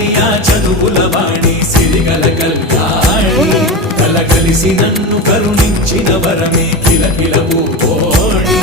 చక్కని ఆ చదువుల వాణి సిరిగల కళ్యాణి కలగలిసి నన్ను కరుణించిన వరమే కిలకిల పూకోణి